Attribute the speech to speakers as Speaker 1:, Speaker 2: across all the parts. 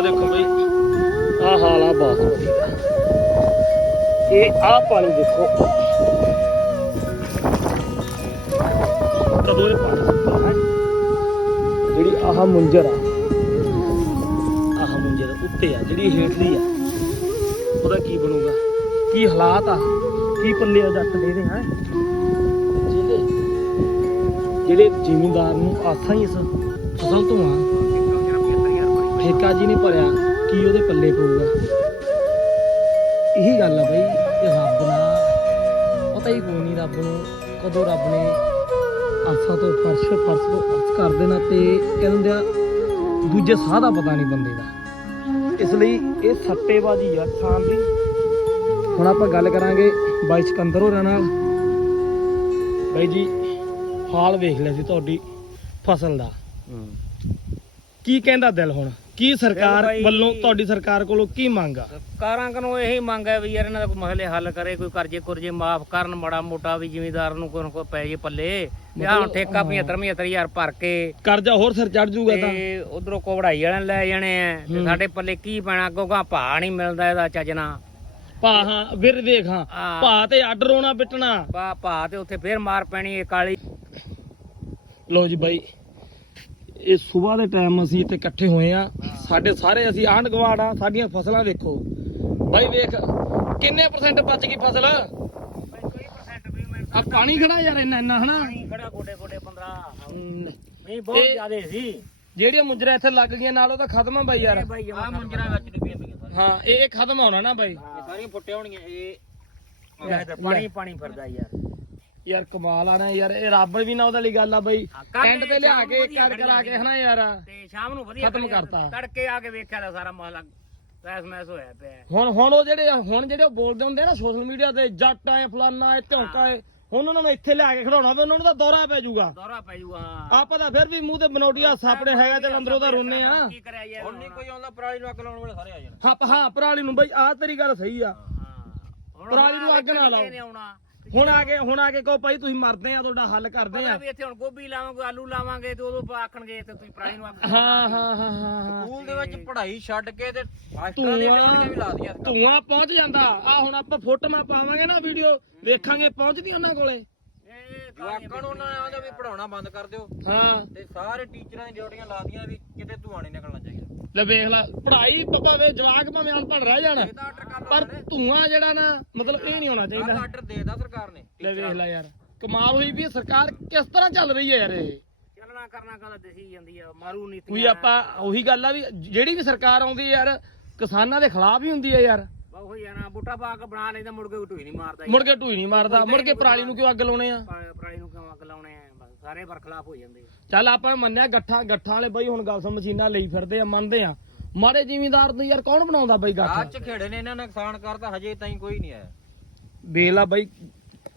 Speaker 1: ਆ ਦੇਖੋ ਬਈ। ਆ ਹਾਲ ਆ ਬਹੁਤ ਵਧੀਆ ਇਹ ਆ ਪਾਣੀ ਦੇਖੋ। ਕਦੋਂ ਇਹ ਪਾਣੀ ਸੁੱਕਾ ਹੈ? ਜਿਹੜੀ ਆਹ ਮੁੰਜਰ ਆ, ਆਹ ਮੁੰਜਰ ਉੱਤੇ ਆ, ਜਿਹੜੀ ਹੇਠਲੀ ਆ, ਉਹਦਾ ਕੀ ਬਣੂਗਾ? ਕੀ ਹਾਲਾਤ ਆ? ਕੀ ਪੱਲੇ ਆ ਜੱਟ ਦੇ ਦੇ ਹੈ? ਜਿਹੜੇ ਜਿਹੜੇ ਜ਼ਿਮੀਂਦਾਰ ਨੂੰ ਆਸਾਂ ਹੀ ਇਸ ਫਸਲ ਤੋਂ ਆ। ਠੇਕਾ ਜੀ ਨੇ ਭਰਿਆ ਕੀ ਉਹਦੇ ਪੱਲੇ ਪਊਗਾ? ਇਹੀ ਗੱਲ ਆ ਬਈ ਕਿ ਰੱਬ ਨਾਲ ਪਤਾ ਹੀ ਕੋਈ ਨਹੀਂ ਰੱਬ ਨੂੰ ਕਦੋਂ ਰੱਬ ਨੇ ਆਸਾਂ ਤੋਂ ਫਰਸ਼ ਫਰਸ਼ ਤੋਂ ਅਰਥ ਕਰ ਦੇਣਾ ਤੇ ਕਹਿੰਦੇ ਆ ਦੂਜੇ ਸਾਹ ਦਾ ਪਤਾ ਨਹੀਂ ਬੰਦੇ ਦਾ। ਇਸ ਲਈ ਇਹ ਸੱਟੇਬਾਜ਼ੀ ਆ ਕਿਸਾਨ ਦੀ। ਹੁਣ ਆਪਾਂ ਗੱਲ ਕਰਾਂਗੇ ਬਾਈ ਸਿਕੰਦਰ ਹੋਰਾਂ ਨਾਲ। ਬਾਈ ਜੀ ਹਾਲ ਵੇਖ ਲਿਆ ਸੀ ਤੁਹਾਡੀ ਫਸਲ ਦਾ। ਕੀ ਕਹਿੰਦਾ ਦਿਲ ਹੁਣ? ਕੀ ਸਰਕਾਰ ਵੱਲੋਂ ਤੁਹਾਡੀ ਸਰਕਾਰ ਕੋਲੋਂ ਕੀ ਮੰਗ ਆ?
Speaker 2: ਸਰਕਾਰਾਂ ਕੋਲੋਂ ਇਹੀ ਮੰਗ ਹੈ ਵੀ ਯਾਰ ਇਹਨਾਂ ਦਾ ਕੋਈ ਮਸਲੇ ਹੱਲ ਕਰੇ ਕੋਈ ਕਰਜ਼ੇ ਕੁਰਜ਼ੇ ਮਾਫ ਕਰਨ ਮੜਾ ਮੋਟਾ ਵੀ ਜ਼ਿਮੀਦਾਰ ਨੂੰ ਕੋਈ ਨਾ ਕੋਈ ਪੈ ਜੇ ਪੱਲੇ। ਆਹ ਹੁਣ ਠੇਕਾ 75 75000 ਭਰ ਕੇ
Speaker 1: ਕਰਜ਼ਾ ਹੋਰ ਸਿਰ ਚੜ ਜਾਊਗਾ ਤਾਂ।
Speaker 2: ਤੇ ਉਧਰੋਂ ਕੋਵੜਾਈ ਵਾਲਿਆਂ ਨੂੰ ਲੈ ਜਾਣੇ ਆ। ਤੇ
Speaker 1: ਹੂੰ।
Speaker 2: ਸਾਡੇ ਪੱਲੇ ਕੀ ਪੈਣਾ? ਅੱਗੋਂ ਗਾ ਭਾ ਨਹੀਂ ਮਿਲਦਾ ਇਹਦਾ ਚੱਜਣਾ।
Speaker 1: ਭਾ ਹਾਂ ਵੀਰ ਹਾਂ।
Speaker 2: ਹਾਂ।
Speaker 1: ਭਾ ਤੇ ਅੱਡ ਰੋਣਾ ਪਿੱਟਣਾ।
Speaker 2: ਭਾ ਭਾ ਤੇ ਉੱਥੇ ਫੇਰ ਮਾਰ ਪੈਣੀ ਇਹ ਕਾਲੀ।
Speaker 1: ਲੋ ਜੀ ਬਾਈ। ਇਹ ਸਵੇਰ ਦੇ ਟਾਈਮ ਅਸੀਂ ਇੱਥੇ ਇਕੱਠੇ ਹੋਏ ਆ। ਸਾਡੇ ਸਾਰੇ ਅਸੀਂ ਆਂਢ ਆ ਸਾਡੀਆਂ ਫਸਲਾਂ ਵੇਖੋ। ਬਾਈ ਵੇਖ ਕਿੰਨੇ ਪਰਸੈਂਟ ਬਚ ਗਈ ਫਸਲ? ਆ
Speaker 2: 20% ਵੀ ਮੈਂ
Speaker 1: ਪਾਣੀ ਖੜਾ ਯਾਰ ਇੰਨਾ ਇੰਨਾ ਹਨਾ?
Speaker 2: ਪਾਣੀ ਖੜਾ ਗੋਡੇ ਗੋਡੇ 15
Speaker 1: ਹਮ,
Speaker 2: ਨਹੀਂ ਬਹੁਤ
Speaker 1: ਇਹ-
Speaker 2: ਜ਼ਿਆਦੇ ਸੀ।
Speaker 1: ਜਿਹੜੀਆਂ ਮੁੰਜਰਾ ਇੱਥੇ ਲੱਗ ਗਈਆਂ ਨਾਲ ਉਹ ਤਾਂ ਖਤਮ ਆ ਬਾਈ ਯਾਰ।
Speaker 2: ਆ ਮੁੰਜਰਾ ਵਿੱਚ ਡਿੱਗੀਆਂ ਪਈਆਂ
Speaker 1: ਹਾਂ ਇਹ ਖਤਮ ਹੋਣਾ ਨਾ ਬਾਈ।
Speaker 2: ਸਾਰੀਆਂ ਫੁੱਟੇ ਹੋਣੀਆਂ ਇਹ ਪਾਣੀ ਪਾਣੀ ਫਿਰਦਾ ਯਾਰ।
Speaker 1: ਯਾਰ ਕਮਾਲ ਆ ਨਾ ਯਾਰ ਇਹ ਰੱਬ ਵੀ ਨਾ ਉਹਦੇ ਲਈ ਗੱਲ ਆ ਬਾਈ।
Speaker 2: ਹਾਂ,
Speaker 1: ਟੈਂਟ ਤੇ ਲਿਆ ਕੇ
Speaker 2: ਵਧੀਆ
Speaker 1: ਕੱਟ ਕਰਾ ਕੇ ਹਨਾ ਯਾਰ।
Speaker 2: ਤੇ ਸ਼ਾਮ ਨੂੰ ਵਧੀਆ
Speaker 1: ਖਤਮ
Speaker 2: ਕਰਿਆ।
Speaker 1: ਕਰਤਾ।
Speaker 2: ਤੜਕੇ ਆ ਕੇ ਵੇਖਿਆ ਤਾਂ ਸਾਰਾ ਮਹਲਾ ਤੈਸ ਮੈਸ ਹੋਇਆ ਪਿਆ। ਹੈ।
Speaker 1: ਹੁਣ ਹੁਣ ਉਹ ਜਿਹੜੇ ਹੁਣ ਜਿਹੜੇ ਉਹ ਬੋਲਦੇ ਹੁੰਦੇ ਆ ਨਾ ਸੋਸ਼ਲ ਮੀਡੀਆ ਤੇ ਜੱਟ ਆਏ ਫਲਾਨਾ ਏ ਝੌਂਕਾ ਏ ਹੁਣ ਉਹਨਾਂ ਨੂੰ ਇੱਥੇ ਲਿਆ ਕੇ ਖੜਾਉਣਾ ਵੀ ਉਹਨਾਂ ਨੂੰ ਤਾਂ ਦੌਰਾ ਪੈ ਜਾਊਗਾ।
Speaker 2: ਦੌਰਾ ਪੈ ਜੂਗਾ ਹਾਂ।
Speaker 1: ਆਪਾਂ ਤਾਂ ਫਿਰ ਵੀ ਮੂੰਹ ਤੇ ਬਨੋਟੀਆ ਸਾਪੜੇ ਹੈਗਾ ਤੇ ਅੰਦਰੋਂ ਤਾਂ ਰੋਨੇ ਆ
Speaker 2: ਕੀ ਕਰਿਆ ਯਾਰ? ਹੁਣ ਨਹੀਂ ਕੋਈ
Speaker 3: ਆਉਂਦਾ ਪਰਾਲੀ ਨੂੰ ਅੱਗ ਲਾਉਣ ਵੇਲੇ ਸਾਰੇ ਆ ਜਾਣ।
Speaker 1: ਹਾਂ ਹਾਂ ਪਰਾਲੀ ਨੂੰ ਬਈ ਆਹ ਤੇਰੀ ਗੱਲ ਸਹੀ ਆ।
Speaker 2: ਹੁਣ
Speaker 1: ਪਰਾਲੀ ਨੂੰ ਅੱਗ ਨਾ ਲਾਓ।
Speaker 2: ਕਿਸੇ ਨੇ ਆਉਣਾ।
Speaker 1: ਹੁਣ ਆ ਕੇ ਹੁਣ ਆ ਕੇ ਕਹੋ ਭਾਈ ਤੁਸੀਂ ਮਰਦੇ ਆ ਤੁਹਾਡਾ ਹੱਲ ਕਰਦੇ
Speaker 2: ਪਤਾ
Speaker 1: ਆ।
Speaker 2: ਵੀ ਇੱਥੇ ਹੁਣ ਗੋਭੀ ਲਾਵਾਂਗੇ ਆਲੂ ਲਾਵਾਂਗੇ ਤੇ ਉਦੋਂ ਆਖਣਗੇ ਤੇ ਤੁਸੀਂ ਪਰਾਲੀ ਨੂੰ ਅੱਗ
Speaker 1: ਹਾਂ ਹਾਂ ਹਾਂ ਹਾਂ ਹਾਂ।
Speaker 3: ਸਕੂਲ ਦੇ ਵਿੱਚ ਪੜ੍ਹਾਈ ਛੱਡ ਕੇ ਤੇ ਮਾਸਟਰਾਂ ਦੀਆਂ ਵੀ ਲਾ ਦੀਆਂ
Speaker 1: ਧੂਆਂ ਪਹੁੰਚ ਜਾਂਦਾ। ਆ ਹੁਣ ਆਪਾਂ ਫੋਟੋਆਂ ਪਾਵਾਂਗੇ ਨਾ ਵੀਡੀਓ ਵੇਖਾਂਗੇ ਪਹੁੰਚਦੀ ਉਹਨਾਂ ਕੋਲੇ।
Speaker 2: ਇਹ
Speaker 3: ਜਵਾਕਾਂ ਨੂੰ ਉਹਨਾਂ ਨੇ ਆਂਦਾ ਵੀ ਪੜਾਉਣਾ ਬੰਦ ਕਰ ਦਿਓ।
Speaker 1: ਹਾਂ।
Speaker 3: ਤੇ ਸਾਰੇ ਟੀਚਰਾਂ ਦੀਆਂ ਡਿਊਟੀਆਂ ਲਾ ਦੀਆਂ ਵੀ ਕਿਤੇ ਧੂਆਂ ਨਹੀਂ ਨਿਕਲਣਾ ਚਾਹੀਦਾ।
Speaker 1: ਲੈ ਵੇਖ ਲੈ ਪੜ੍ਹਾਈ ਭਾਵੇਂ ਜਵਾਕ ਭਾਵੇਂ ਅਨਪੜ੍ਹ ਰਹਿ ਜਾਣ। ਪਰ ਧੂਆਂ ਜਿਹੜਾ ਨਾ ਮਤਲਬ ਇਹ ਨਹੀਂ ਹੋਣਾ ਚਾਹੀਦਾ।
Speaker 3: ਆਰਡਰ ਦੇਦਾ ਸਰਕਾਰ ਨੇ।
Speaker 1: ਲੈ ਵੇਖ ਲੈ ਯਾਰ ਕਮਾਲ ਹੋਈ ਵੀ ਇਹ ਸਰਕਾਰ ਕਿਸ ਤਰ੍ਹਾਂ ਚੱਲ ਰਹੀ ਹੈ ਯਾਰ ਇਹ।
Speaker 2: ਚੱਲਣਾ ਕਰਨਾ ਕਦਾ ਦਸੀ ਜਾਂਦੀ ਆ ਮਾਰੂ ਨੀਤੀ
Speaker 1: ਕੋਈ ਆਪਾਂ ਉਹੀ ਗੱਲ ਆ ਵੀ ਜਿਹੜੀ ਵੀ ਸਰਕਾਰ ਆਉਂਦੀ ਹੈ ਯਾਰ ਕਿਸਾਨਾਂ ਦੇ ਖਿਲਾਫ ਹੀ ਹੁੰਦੀ ਹੈ ਯਾਰ।
Speaker 2: ਬਹੁ ਹੀ ਜਾਣਾ ਬੂਟਾ ਪਾ ਕੇ ਬਣਾ ਲੈਂਦਾ ਮੁੜ ਕੇ ਢੂਈ ਨਹੀਂ ਮਾਰਦਾ
Speaker 1: ਮੁੜ ਕੇ ਢੂਈ ਨਹੀਂ ਮਾਰਦਾ ਮੁੜ ਕੇ ਪਰਾਲੀ ਨੂੰ ਕਿਉਂ ਅੱਗ ਲਾਉਣੇ ਆ?
Speaker 2: ਪਰਾਲੀ ਨੂੰ ਕਿਉਂ ਅੱਗ ਲਾਉਣੇ ਆ? ਬਸ ਸਾਰੇ ਬਰਖਲਾਫ ਹੋ ਜਾਂਦੇ ਆ।
Speaker 1: ਚੱਲ ਆਪਾਂ ਮੰਨਿਆ ਗੱਠਾਂ ਗੱਠਾਂ ਵਾਲੇ ਬਈ ਹੁਣ ਗੱਲ ਸਮ ਮਸ਼ੀਨਾਂ ਲਈ ਫਿਰਦੇ ਆ ਮੰਨਦੇ ਆ। ਮਾੜੇ ਜ਼ਿਮੀਂਦਾਰ ਨੂੰ ਯਾਰ ਕੌਣ ਬਣਾਉਂਦਾ ਬਈ ਗੱਠ?
Speaker 3: ਚ ਖੇੜੇ ਨੇ ਇਹਨਾਂ ਨੇ ਨੁਕਸਾਨ ਕਰਤਾ ਹਜੇ ਤਾਈਂ ਕੋਈ ਨਹੀਂ ਆਇਆ।
Speaker 1: ਵੇਲਾ ਬਈ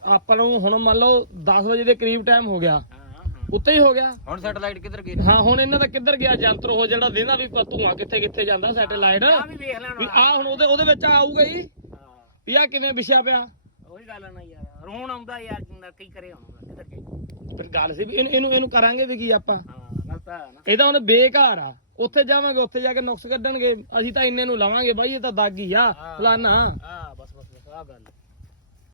Speaker 1: ਆਪਾਂ ਨੂੰ ਹੁਣ ਮੰਨ ਲਓ 10 ਵਜੇ ਦੇ ਕਰੀਬ ਟਾਈਮ ਹੋ ਗਿਆ।
Speaker 2: ਹਾਂ ਹਾਂ।
Speaker 1: ਉੱਤੇ ਹੀ ਹੋ ਗਿਆ।
Speaker 3: ਹੁਣ ਸੈਟਲਾਈਟ ਕਿੱਧਰ ਗਈ?
Speaker 1: ਹਾਂ ਹੁਣ ਇਹਨਾਂ ਦਾ ਕਿੱਧਰ ਗਿਆ? ਜੰਤਰ ਉਹ ਜਿਹੜਾ ਦੇਂਦਾ ਵੀ ਧੂਆਂ ਕਿੱਥੇ ਕਿੱਥੇ ਜਾਂਦਾ ਸੈਟੇਲਾਈਟ।
Speaker 2: ਆ ਵੀ ਵੇਖ ਲੈਣ।
Speaker 1: ਵੀ ਆ ਹੁਣ ਉਹਦੇ ਉਹਦੇ ਵਿੱਚ ਆਊਗਾ ਹੀ
Speaker 2: ਹਾਂ।
Speaker 1: ਵੀ ਆ ਕਿਵੇਂ ਵਿਛਿਆ ਪਿਆ।
Speaker 2: ਉਹੀ ਗੱਲ ਆ ਨਾ ਯਾਰ। ਰੋਣ ਆਉਂਦਾ ਯਾਰ ਜਿੰਦਾ ਕੀ ਕਰੇ ਹੁਣ ਕਿੱਧਰ
Speaker 1: ਫਿਰ ਗੱਲ ਸੀ ਵੀ ਇਹਨੂੰ ਇਹਨੂੰ ਇਹਨੂੰ ਕਰਾਂਗੇ ਵੀ ਕੀ ਆਪਾਂ।
Speaker 2: ਹਾਂ ਗਲਤ ਆ ਨਾ।
Speaker 1: ਇਹਦਾ ਹੁਣ ਬੇਕਾਰ ਆ। ਉੱਥੇ ਜਾਵਾਂਗੇ ਉੱਥੇ ਜਾ ਕੇ ਨੁਕਸ ਕੱਢਣਗੇ। ਅਸੀਂ ਤਾਂ ਇੰਨੇ ਨੂੰ ਲਵਾਂਗੇ ਬਾਈ ਇਹ ਤਾਂ ਦਾਗੀ ਆ ਫਲਾਨਾ।
Speaker 2: ਹਾਂ ਬਸ ਬਸ ਬਸ ਆ ਗੱਲ।